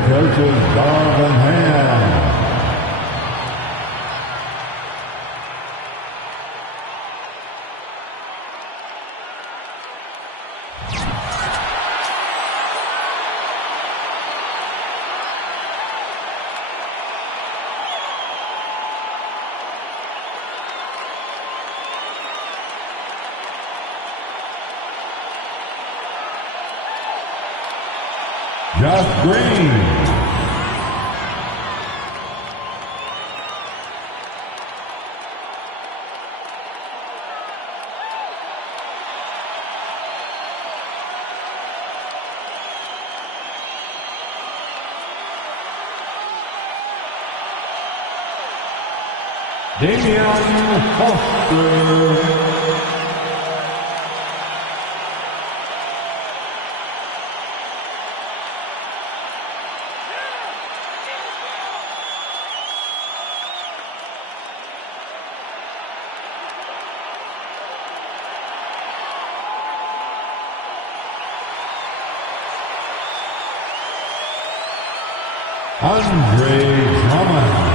Your coaches, Donovan Ham. Josh Green. Damian Foster. Andre Drummond.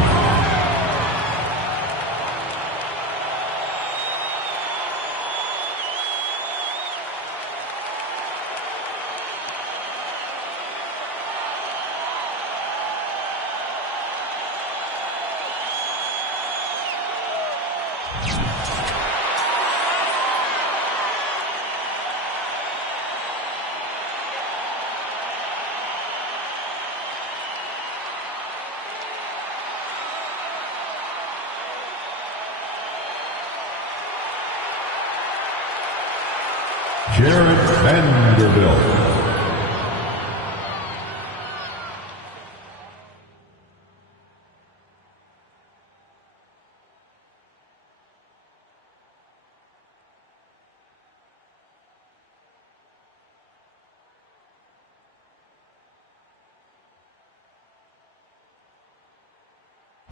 Jared Vanderbilt.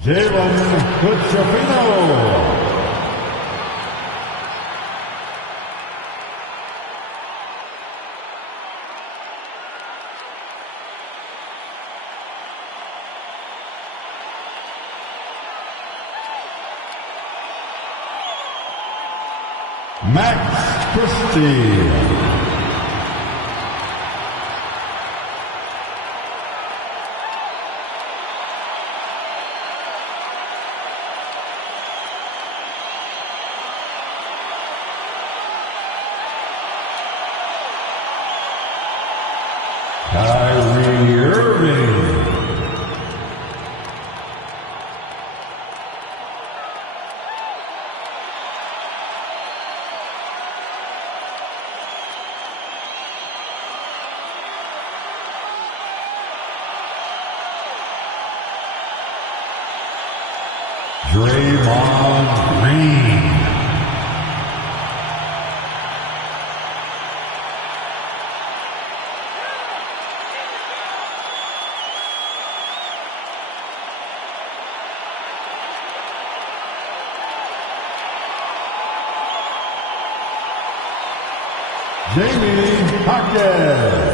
Jalen Cucciafino. Max Christie. Kyrie Irving. Draymond Green. Jamie Hawkins.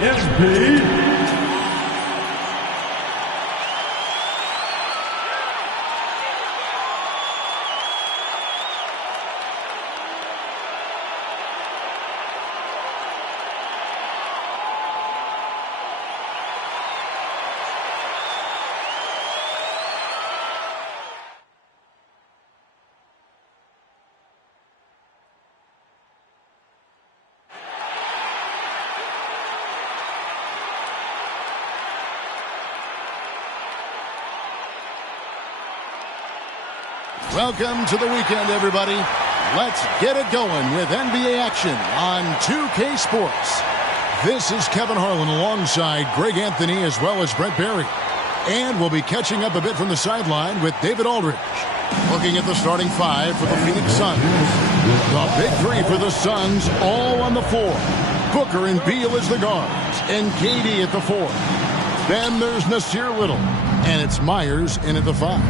MP. Welcome to the weekend, everybody. Let's get it going with NBA action on 2K Sports. This is Kevin Harlan alongside Greg Anthony as well as Brent Barry. And we'll be catching up a bit from the sideline with David Aldridge. Looking at the starting five for the Phoenix Suns. The big three for the Suns, all on the floor. Booker and Beal as the guards, and KD at the 4. Then there's Nasir Little, and it's Myers in at the 5.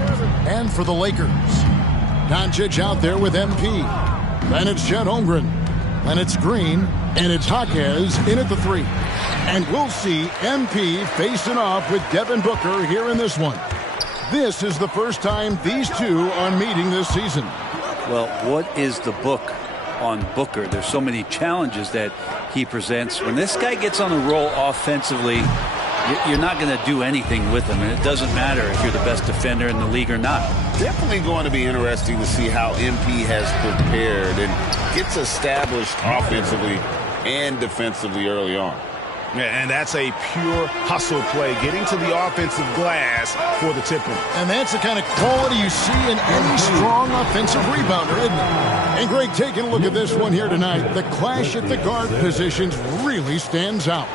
And for the Lakers, Doncic out there with MP. Then it's Chet Holmgren. Then it's Green, and it's Jaquez in at the 3. And we'll see MP facing off with Devin Booker here in this one. This is the first time these two are meeting this season. Well, what is the book on Booker? There's so many challenges that he presents. When this guy gets on the roll offensively, you're not going to do anything with him, and it doesn't matter if you're the best defender in the league or not. Definitely going to be interesting to see how MP has prepared and gets established offensively and defensively early on. Yeah, and that's a pure hustle play, getting to the offensive glass for the tip-in. And that's the kind of quality you see in any strong offensive rebounder, isn't it? And Greg, taking a look at this one here tonight, the clash at the guard positions really stands out.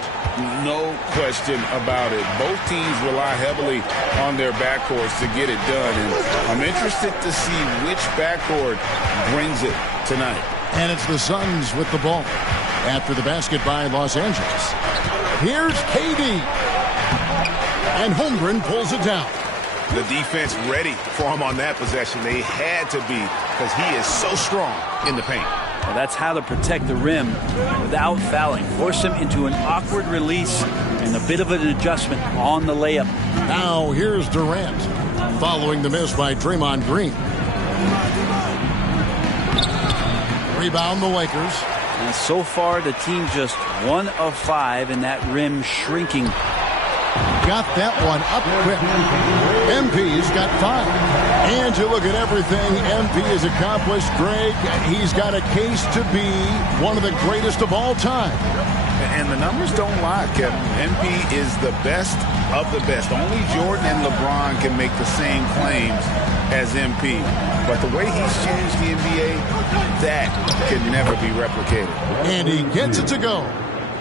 No question about it. Both teams rely heavily on their backcourts to get it done, and I'm interested to see which backcourt brings it tonight. And it's the Suns with the ball after the basket by Los Angeles. Here's KD. And Holmgren pulls it down. The defense ready for him on that possession. They had to be, because he is so strong in the paint. Well, that's how to protect the rim without fouling. Force him into an awkward release and a bit of an adjustment on the layup. Now here's Durant following the miss by Draymond Green. Rebound the Lakers. And so far, the team just 1 of 5 in that rim shrinking. Got that one up quick. MP's got 5. And you look at everything MP has accomplished, Greg, he's got a case to be one of the greatest of all time. And the numbers don't lie, Kevin. MP is the best of the best. Only Jordan and LeBron can make the same claims as MP. But the way he's changed the NBA, that can never be replicated. And he gets it to go.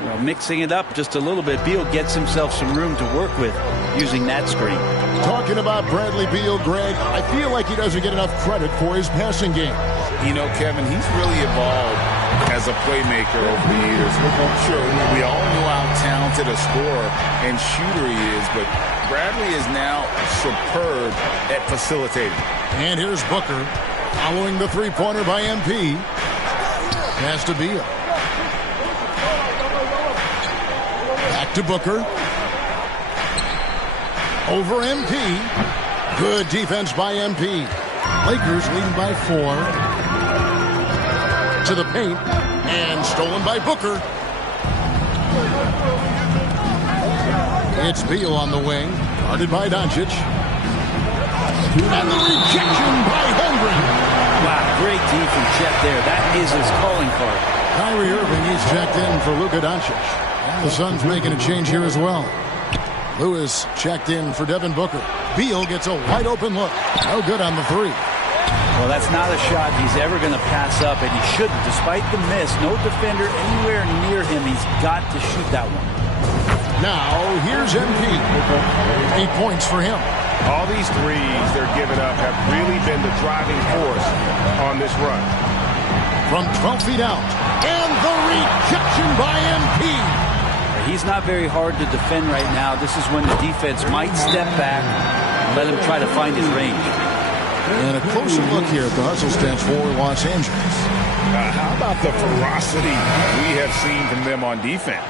Well, mixing it up just a little bit, Beal gets himself some room to work with using that screen. Talking about Bradley Beal, Greg, I feel like he doesn't get enough credit for his passing game. You know, Kevin, he's really evolved as a playmaker over the years. Sure, we all know how talented a scorer and shooter he is, but Bradley is now superb at facilitating. And here's Booker following the three-pointer by MP. Pass to Beal. Back to Booker. Over MP. Good defense by MP. Lakers leading by 4. To the paint. And stolen by Booker. It's Beal on the wing. Guarded by Doncic. And the rejection by Holmgren. Wow, great D from Chet there. That is his calling card. Kyrie Irving, he's checked in for Luka Doncic. And the Suns making a change here as well. Lewis checked in for Devin Booker. Beal gets a wide open look. No good on the 3. Well, that's not a shot he's ever going to pass up, and he shouldn't. Despite the miss, no defender anywhere near him. He's got to shoot that one. Now, here's MP. 8 points for him. All these threes they're giving up have really been the driving force on this run. From 12 feet out. And the rejection by MP. He's not very hard to defend right now. This is when the defense might step back and let him try to find his range. And a closer look here at the hustle stats for Los Angeles. How about the ferocity we have seen from them on defense?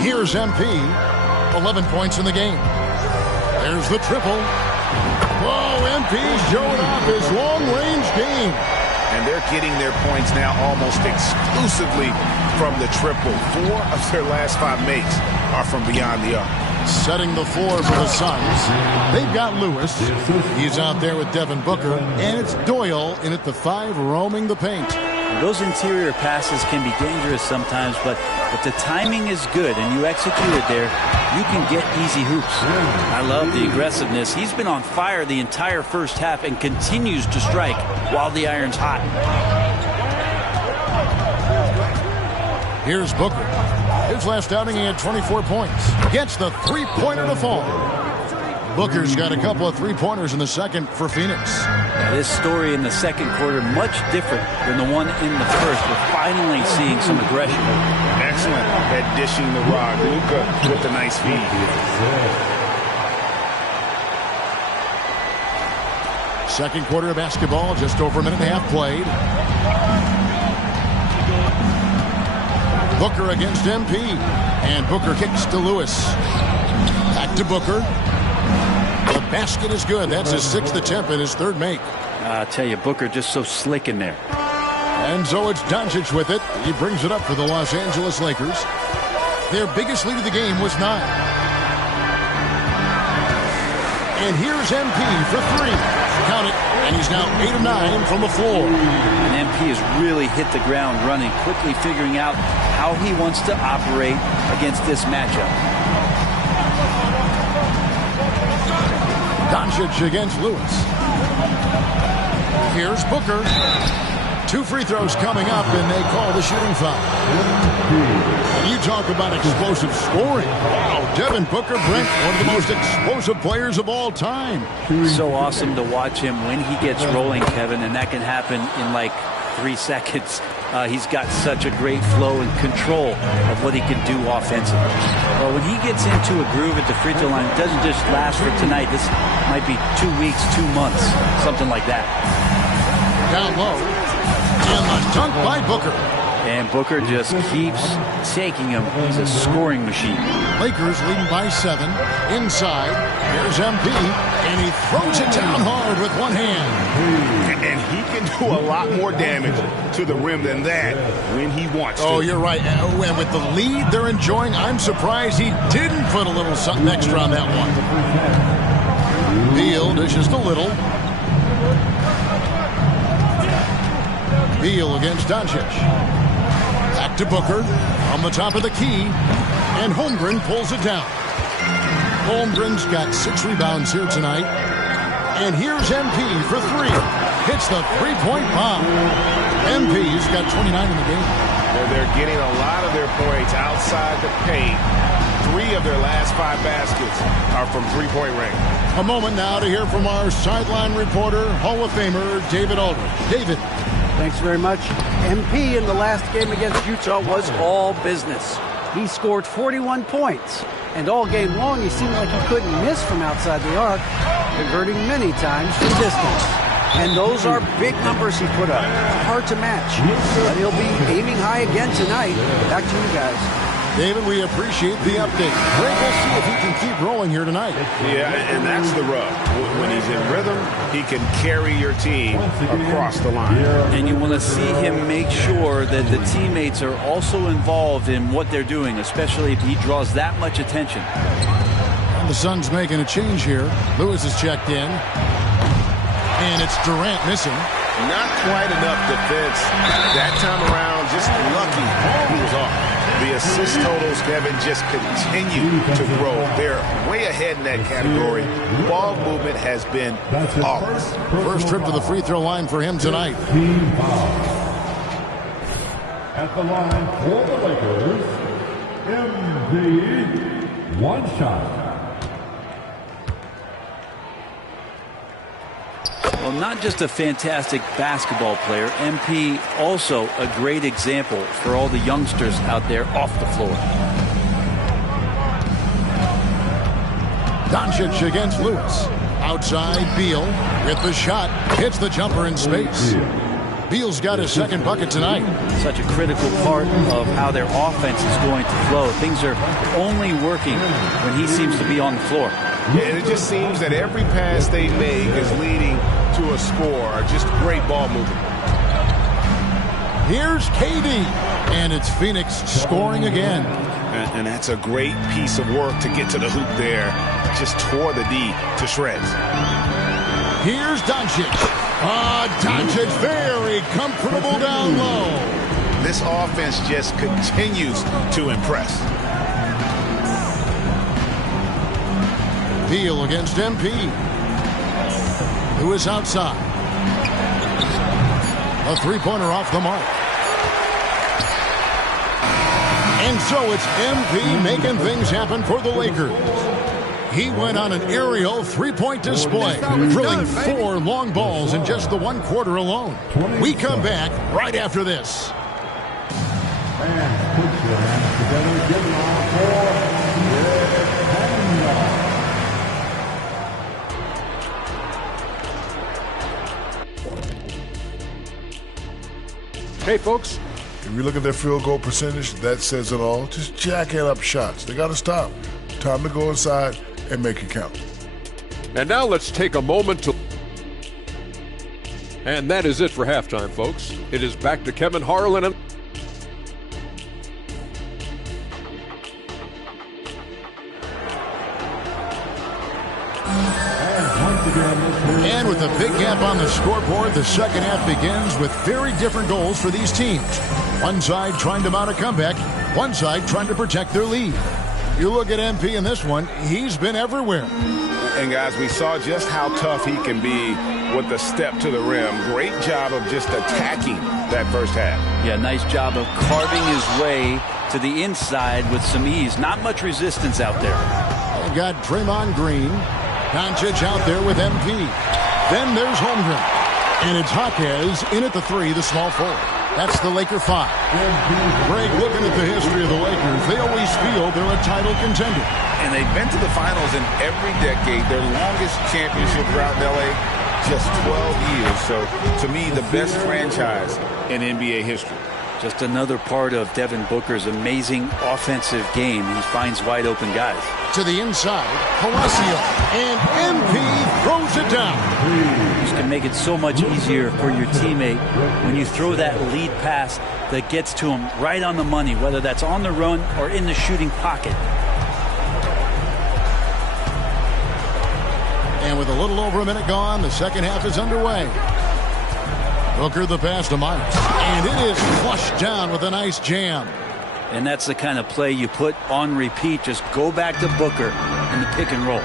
Here's MP. 11 points in the game. There's the triple. Whoa, MP's showing off his long-range game. And they're getting their points now almost exclusively from the triple. 4 of their last 5 makes are from beyond the arc. Setting the floor for the Suns. They've got Lewis. He's out there with Devin Booker. And it's Doyle in at the 5 roaming the paint. Those interior passes can be dangerous sometimes, but if the timing is good and you execute it there, you can get easy hoops. I love the aggressiveness. He's been on fire the entire first half and continues to strike while the iron's hot. Here's Booker. His last outing, he had 24 points. Gets the three-pointer to fall. Booker's got a couple of three-pointers in the second for Phoenix. This story in the second quarter, much different than the one in the first. We're finally seeing some aggression. Excellent at dishing the rock. Luka with the nice feed. Second quarter of basketball, just over a minute and a half played. Booker against MP. And Booker kicks to Lewis. Back to Booker. The basket is good. That's his sixth attempt and his third make. I tell you, Booker just so slick in there. And so it's Doncic with it. He brings it up for the Los Angeles Lakers. Their biggest lead of the game was 9. And here's MP for 3. Count it. And he's now 8 of 9 from the floor. And MP has really hit the ground running, quickly figuring out how he wants to operate against this matchup. Doncic against Lewis. Here's Booker. 2 free throws coming up, and they call the shooting foul. And you talk about explosive scoring. Wow, Devin Booker, Brent, one of the most explosive players of all time. So awesome to watch him when he gets rolling, Kevin, and that can happen in like 3 seconds. He's got such a great flow and control of what he can do offensively. Well, when he gets into a groove at the free throw line, it doesn't just last for tonight. This might be 2 weeks, 2 months, something like that. Down low. And the dunk by Booker. And Booker just keeps taking him. He's a scoring machine. Lakers leading by 7. Inside. Here's MP. And he throws it down hard with one hand. And he can do a lot more damage to the rim than that when he wants to. Oh, you're right. And with the lead they're enjoying, I'm surprised he didn't put a little something extra on that one. Beal dishes to Little. Beal against Doncic. Back to Booker on the top of the key. And Holmgren pulls it down. Holmgren's got 6 rebounds here tonight. And here's MP for 3. Hits the three-point bomb. MP's got 29 in the game. They're getting a lot of their points outside the paint. 3 of their last 5 baskets are from three-point range. A moment now to hear from our sideline reporter, Hall of Famer David Aldridge. David. Thanks very much. MP in the last game against Utah was all business. He scored 41 points. And all game long, he seemed like he couldn't miss from outside the arc, converting many times from distance. And those are big numbers he put up. Hard to match. But he'll be aiming high again tonight. Back to you guys. David, we appreciate the update. Greg, we'll see if he can keep rolling here tonight. Yeah, and that's the rub. When he's in rhythm, he can carry your team across the line. And you want to see him make sure that the teammates are also involved in what they're doing, especially if he draws that much attention. And the Suns making a change here. Lewis is checked in. And it's Durant missing. Not quite enough defense that time around. Just lucky he was off. The assist totals, Kevin, just continue to grow. They're way ahead in that category. Ball movement has been flawless. First trip to the free throw line for him tonight. Team foul. At the line for the Lakers, MV, 1 shot. Well, not just a fantastic basketball player, MP also a great example for all the youngsters out there off the floor. Doncic against Lewis. Outside, Beal with the shot. Hits the jumper in space. Beal's got his second bucket tonight. Such a critical part of how their offense is going to flow. Things are only working when he seems to be on the floor. And it just seems that every pass they make is leading to a score. Just great ball movement. Here's KD. And it's Phoenix scoring again. And that's a great piece of work to get to the hoop there. Just tore the D to shreds. Here's Doncic. Doncic very comfortable down low. This offense just continues to impress. Beal against MP. Who is outside. A three-pointer off the mark. And so it's MP making things happen for the Lakers. He went on an aerial three-point display, drilling 4 long balls in just the 1 quarter alone. We come back right after this. And put your hands together. Give it on for Hey, folks. If you look at their field goal percentage, that says it all. Just jacking up shots. They got to stop. Time to go inside and make it count. And now let's take a moment to... And that is it for halftime, folks. It is back to Kevin Harlan and... And with a big gap on the scoreboard, the second half begins with very different goals for these teams. One side trying to mount a comeback, one side trying to protect their lead. You look at MP in this one, he's been everywhere. And guys, we saw just how tough he can be with the step to the rim. Great job of just attacking that first half. Yeah, nice job of carving his way to the inside with some ease. Not much resistance out there. They've got Draymond Green. Doncic out there with MP. Then there's Holmgren. And it's Jaquez in at the 3, the small forward. That's the Laker 5. Greg, looking at the history of the Lakers, they always feel they're a title contender. And they've been to the finals in every decade. Their longest championship route in L.A., just 12 years. So, to me, the best franchise in NBA history. Just another part of Devin Booker's amazing offensive game. He finds wide open guys. To the inside, Palacio, and MP throws it down. Just can make it so much easier for your teammate when you throw that lead pass that gets to him right on the money, whether that's on the run or in the shooting pocket. And with a little over a minute gone, the second half is underway. Booker the pass to Myers. And it is flushed down with a nice jam. And that's the kind of play you put on repeat. Just go back to Booker in the pick and roll.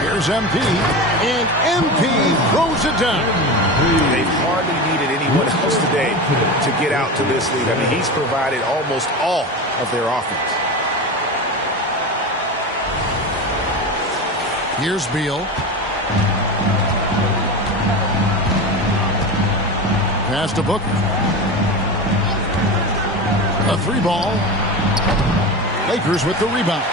Here's MP. And MP throws it down. They've hardly needed anyone else today to get out to this lead. I mean, he's provided almost all of their offense. Here's Beal. Pass to Booker. A 3-ball. Lakers with the rebound.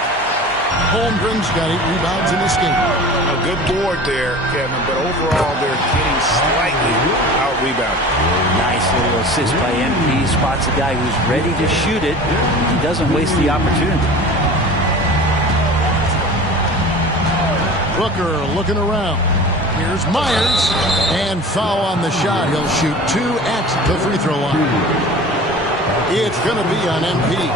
Holmgren's got 8 rebounds in this game. A good board there, Kevin, but overall they're getting slightly out-rebounded. Nice little assist by MP. Spots a guy who's ready to shoot it. He doesn't waste the opportunity. Booker looking around. Here's Myers. And foul on the shot. He'll shoot 2 at the free throw line. It's going to be on MP.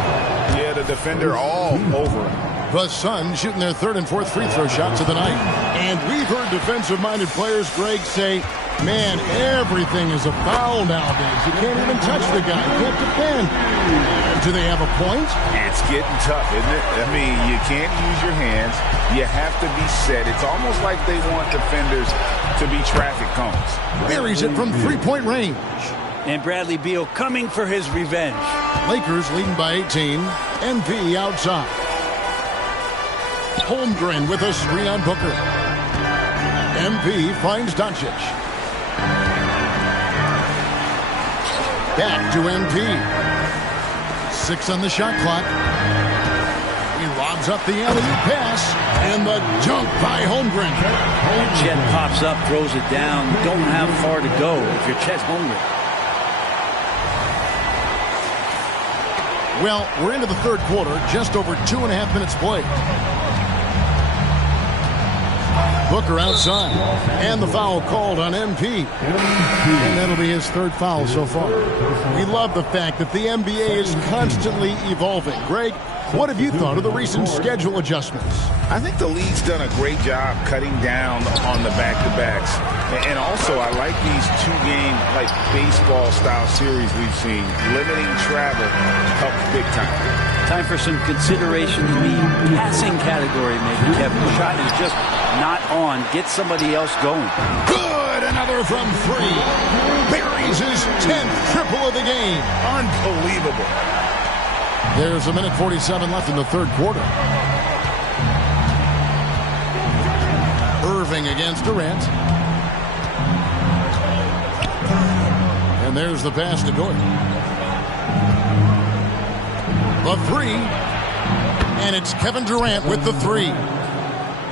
Yeah, the defender all over him. The Suns shooting their 3rd and 4th free throw shots of the night. And we've heard defensive-minded players, Greg, say, man, everything is a foul nowadays. You can't even touch the guy. You can't defend. Do they have a point? It's getting tough, isn't it? I mean, you can't use your hands. You have to be set. It's almost like they want defenders to be traffic cones. Buries it from 3-point range. And Bradley Beal coming for his revenge. Lakers leading by 18. MP outside. Holmgren with a screen on Booker. MP finds Doncic. Back to MP. 6 on the shot clock. He lobs up the alley-oop pass. And the dunk by Holmgren. Chet pops up, throws it down. Don't have far to go if you're Chet Holmgren. Well, we're into the 3rd quarter. Just over 2.5 minutes played. Booker outside. And the foul called on MP. And that'll be his 3rd foul so far. We love the fact that the NBA is constantly evolving. Greg, what have you thought of the recent schedule adjustments? I think the league's done a great job cutting down on the back-to-backs. And also, I like these 2-game, like baseball-style series we've seen. Limiting travel helps big time. Time for some consideration in the passing category, maybe, Kevin. The shot is just not on. Get somebody else going. Good! Another from 3. Buries his 10th triple of the game. Unbelievable. There's a minute 47 left in the third quarter. Irving against Durant. And there's the pass to Dort. The three. And it's Kevin Durant with the three.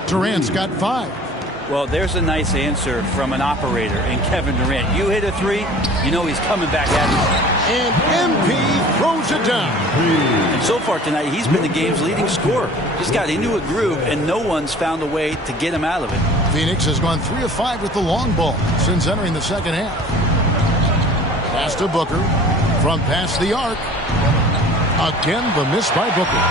Durant's got 5. Well, there's a nice answer from an operator in Kevin Durant. You hit a three, you know he's coming back at you. And MP throws it down. And so far tonight, he's been the game's leading scorer. Just got into a groove, and no one's found a way to get him out of it. Phoenix has gone 3 of 5 with the long ball since entering the second half. Pass to Booker from past the arc. Again, the miss by Booker.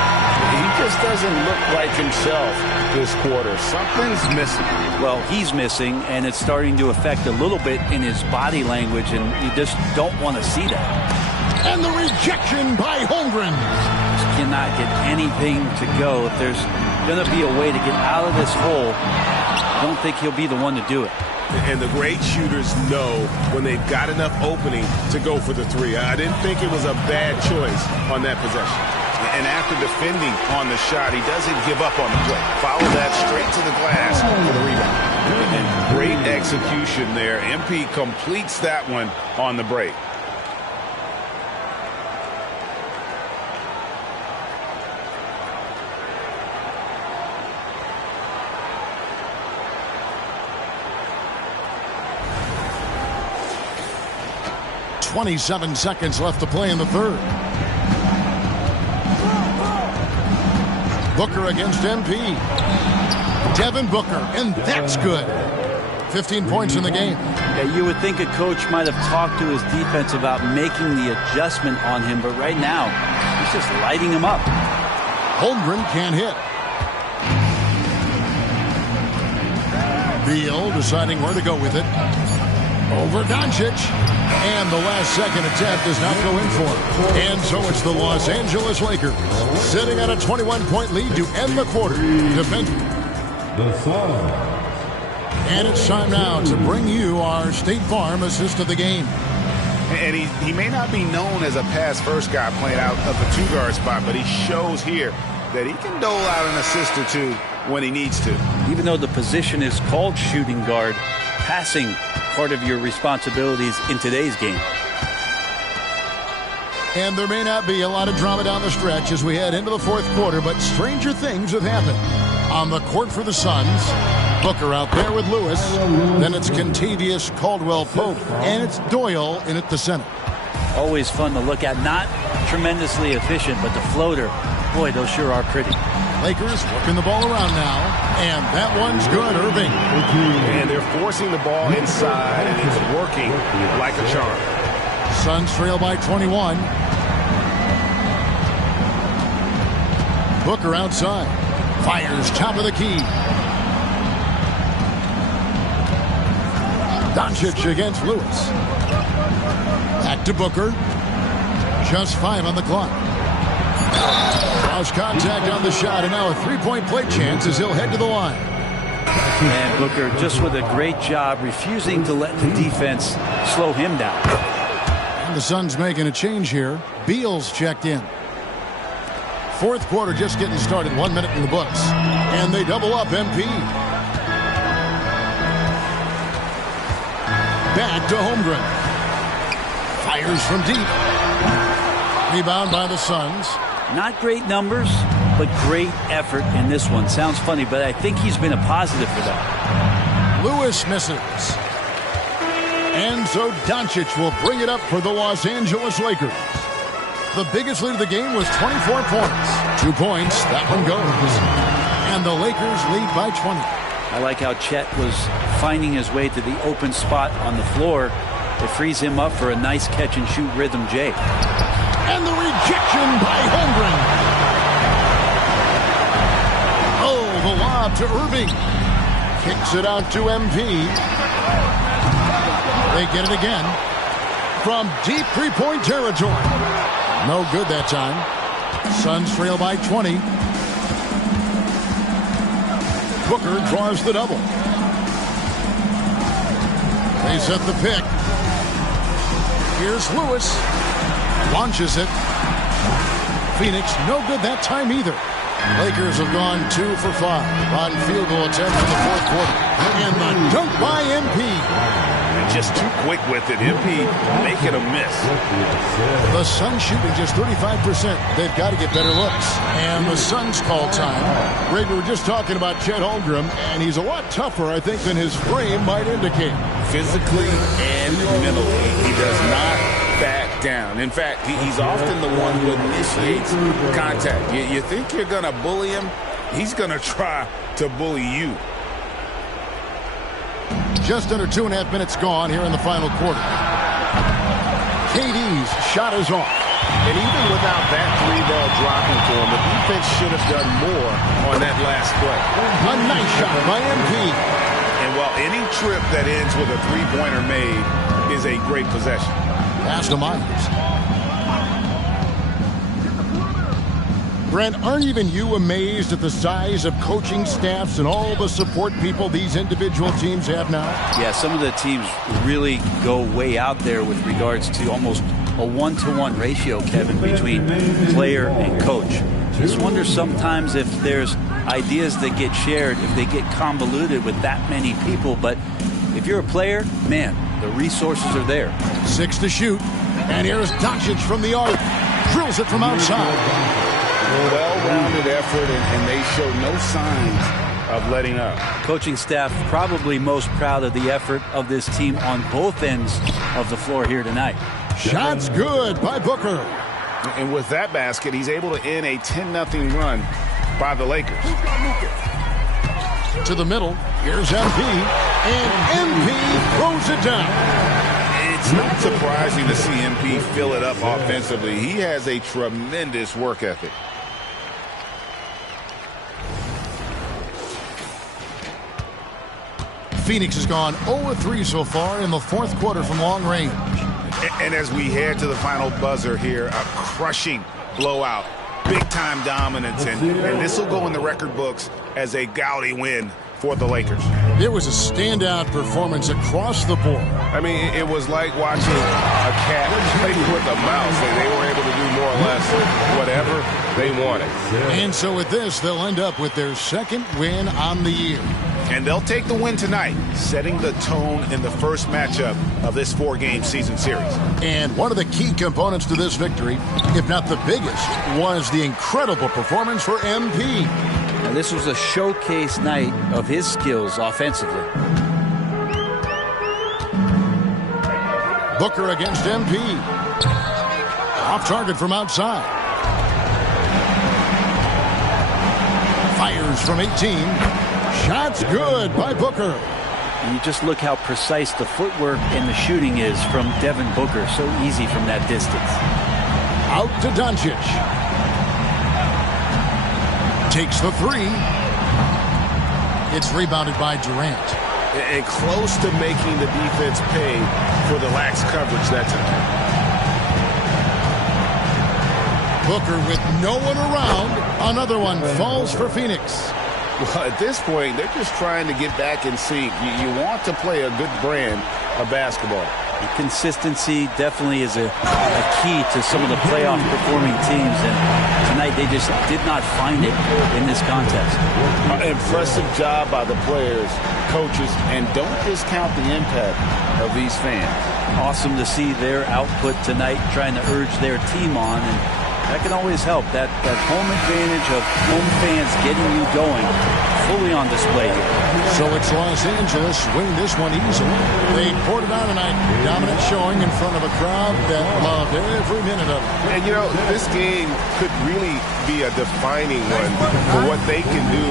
He just doesn't look like himself this quarter. Something's missing. Well, he's missing, and it's starting to affect a little bit in his body language, and you just don't want to see that. And the rejection by Holmgren. Just cannot get anything to go. If there's going to be a way to get out of this hole, I don't think he'll be the one to do it. And the great shooters know when they've got enough opening to go for the three. I didn't think it was a bad choice on that possession. And after defending on the shot, he doesn't give up on the play. Follow that straight to the glass for the rebound. And great execution there. MP completes that one on the break. .27 seconds left to play in the third. Booker against MP. Devin Booker, and that's good. 15 points in the game. Yeah, you would think a coach might have talked to his defense about making the adjustment on him, but right now, he's just lighting him up. Holmgren can't hit. Beal deciding where to go with it. Over Doncic. And the last second attempt does not go in for him. And so it's the Los Angeles Lakers sitting on a 21-point lead to end the quarter. Defending. And it's time now to bring you our State Farm assist of the game. And he may not be known as a pass-first guy playing out of the two-guard spot, but he shows here that he can dole out an assist or two when he needs to. Even though the position is called shooting guard, passing part of your responsibilities in today's game. And there may not be a lot of drama down the stretch as we head into the fourth quarter, but stranger things have happened. On the court for the Suns, Booker out there with Lewis. Then it's Contavious Caldwell-Pope, and it's Doyle in at the center. Always fun to look at. Not tremendously efficient, but the floater, boy, those sure are pretty. Lakers working the ball around now, and that one's good, Irving. And they're forcing the ball inside, and it's working like a charm. Suns trail by 21. Booker outside. Fires top of the key. Doncic against Lewis. Back to Booker. Just 5 on the clock. Lost contact on the shot, and now a three-point play chance as he'll head to the line. And Booker just with a great job refusing to let the defense slow him down. And the Suns making a change here. Beal's checked in. Fourth quarter just getting started. 1 minute in the books. And they double up MP. Back to Holmgren. Fires from deep. Rebound by the Suns. Not great numbers, but great effort in this one. Sounds funny, but I think he's been a positive for that. Lewis misses. And so Doncic will bring it up for the Los Angeles Lakers. The biggest lead of the game was 24 points. 2 points, that one goes. And the Lakers lead by 20. I like how Chet was finding his way to the open spot on the floor. It frees him up for a nice catch-and-shoot rhythm J. And the rejection by Holmgren. Oh, the lob to Irving. Kicks it out to MP. They get it again. From deep three-point territory. No good that time. Suns trail by 20. Booker draws the double. They set the pick. Here's Lewis. Launches it. Phoenix, no good that time either. Lakers have gone 2 for 5 on field goal attempts in the fourth quarter. And the dunk by MP. Just too quick with it. MP making a miss. The Suns shooting just 35%. They've got to get better looks. And the Suns call time. Greg, we were just talking about Chet Holmgren, and he's a lot tougher, I think, than his frame might indicate. Physically and mentally, he does not back down. In fact, he's often the one who initiates contact. You think you're going to bully him? He's going to try to bully you. Just under 2.5 minutes gone here in the final quarter. KD's shot is off. And even without that three ball dropping for him, the defense should have done more on that last play. A nice shot by MP. And while any trip that ends with a three-pointer made is a great possession. Pass to Myers. Brent, aren't even you amazed at the size of coaching staffs and all the support people these individual teams have now? Yeah, some of the teams really go way out there with regards to almost a 1-to-1 ratio, Kevin, between player and coach. Just wonder sometimes if there's ideas that get shared, if they get convoluted with that many people. But if you're a player, man, the resources are there. 6 to shoot. And here's Doncic from the arc. Drills it from outside. Well-rounded effort, and they show no signs of letting up. Coaching staff probably most proud of the effort of this team on both ends of the floor here tonight. Shots good by Booker. And with that basket, he's able to end a 10-0 run by the Lakers. To the middle, here's MP, and MP throws it down. It's not surprising to see MP fill it up offensively. He has a tremendous work ethic. Phoenix has gone 0-3 so far in the fourth quarter from long range. And as we head to the final buzzer here, a crushing blowout, big-time dominance, and this will go in the record books as a gaudy win for the Lakers. It was a standout performance across the board. I mean, it was like watching a cat play with a mouse. They were able to do more or less whatever they wanted. And so with this, they'll end up with their second win on the year. And they'll take the win tonight, setting the tone in the first matchup of this 4-game season series. And one of the key components to this victory, if not the biggest, was the incredible performance for MP. Now, this was a showcase night of his skills offensively. Booker against MP. Off target from outside. Fires from 18. Shots good by Booker. And you just look how precise the footwork and the shooting is from Devin Booker. So easy from that distance. Out to Doncic. Takes the three. It's rebounded by Durant. And close to making the defense pay for the lax coverage that time. Booker with no one around. Another one falls for Phoenix. Well, at this point, they're just trying to get back in sync. You want to play a good brand of basketball. Consistency definitely is a key to some of the playoff performing teams, and tonight they just did not find it in this contest. Impressive job by the players, coaches, and don't discount the impact of these fans. Awesome to see their output tonight, trying to urge their team on, and that can always help. That home advantage of home fans getting you going fully on display here. So it's Los Angeles winning this one easily. They poured it on tonight. Dominant showing in front of a crowd that loved every minute of it. And, you know, this game could really be a defining one for what they can do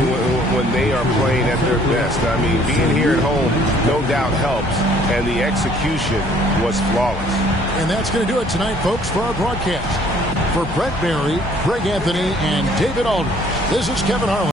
when they are playing at their best. I mean, being here at home no doubt helps, and the execution was flawless. And that's going to do it tonight, folks, for our broadcast. For Brett Barry, Greg Anthony, and David Aldridge, this is Kevin Harlan.